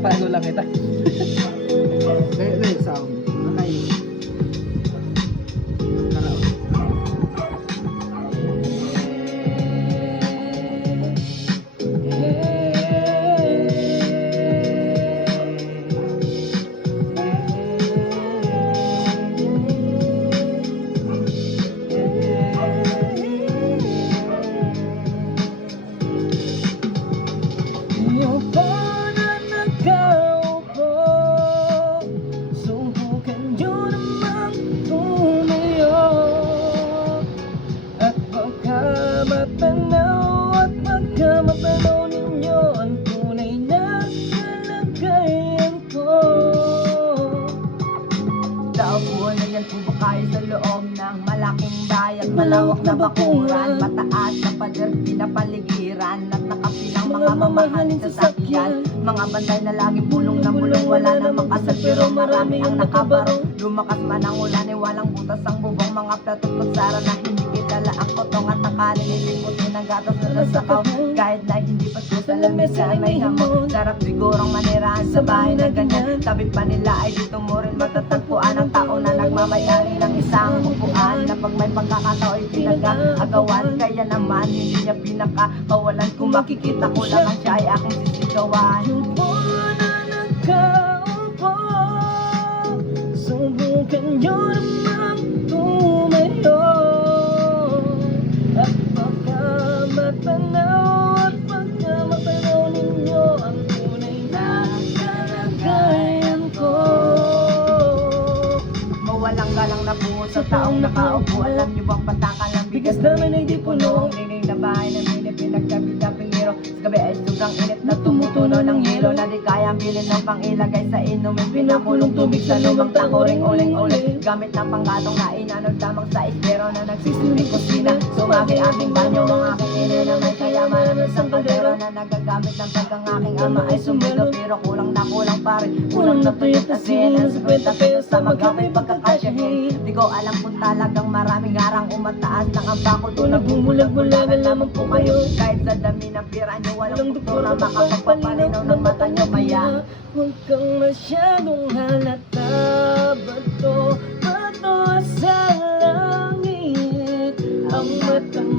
Tatago lang kita. Kaya sound. Okay. Matanaw at magkamapanaw ninyo ang tunay na kalagayan ko. Naupuan na yan po ba kayo sa loob ng malaking bayan? Malawak na bakuran, mataas na pader, pinapaligiran at nakapilang mga mamahaling sasakyan. Mga bantay na laging bulong na bulong, wala na makasal pero marami ang nakabarong. Lumakas man ang ulan ay walang butas ang bubong, mga platot kutsara na hindi kilala ang kotong at nakanin. Ilimutin ang gatas na nasakaw, kahit na hindi pa sa lamesa ay may hamon. Sarap sigurong manirahan sa bahay na ganyan, tabi pa nila ay dito mo rin matatagpuan ang tao na nagmamayari ng isang upuan, na pag may pagkakatao ay pinag-agawan. Kaya naman hindi niya pinakapawalan, kung makikita ko lamang siya ay aking sisigawan. Yupo na nagkaupo, subukan nyo namang tumayo at baka matanaw at baka matanaw ninyo ang tunay na kalagayan ko. Mawalang galang na buo sa taong nakaupo, alam niyo bang patakan ng bigas namin ay di puno? Ang linig na bahay namin ay pinagkabit-kaping hero. Sa gabi ay sobrang init na tumutunaw ng yelo, na di kayang bilhin ng pang-ilagay sa inumin. Pinakulong tubig sa lumang takoring uling-uling, gamit na panggatong na inanod lamang sa espero na nagsisili kusina. Sumagi ating banyo ang aking ina na may kayaman ng isang kaldero na nagagamit ng pagkang aking ama ay sumilo, pero kulang na kulang pa rin. Kulang na tuyot asin ang 50 pesos sa magamit pagkakasyahin. Di ko alam kung talagang maraming harang umataas ng ang bakod o nagmumulag-mulagan lamang po kayo. Kahit sa dami ng pira nyo walang doktora makapagpapalinaw ng mata nyo, kaya huwag kang masyadong halata. Bato sa langit ang matang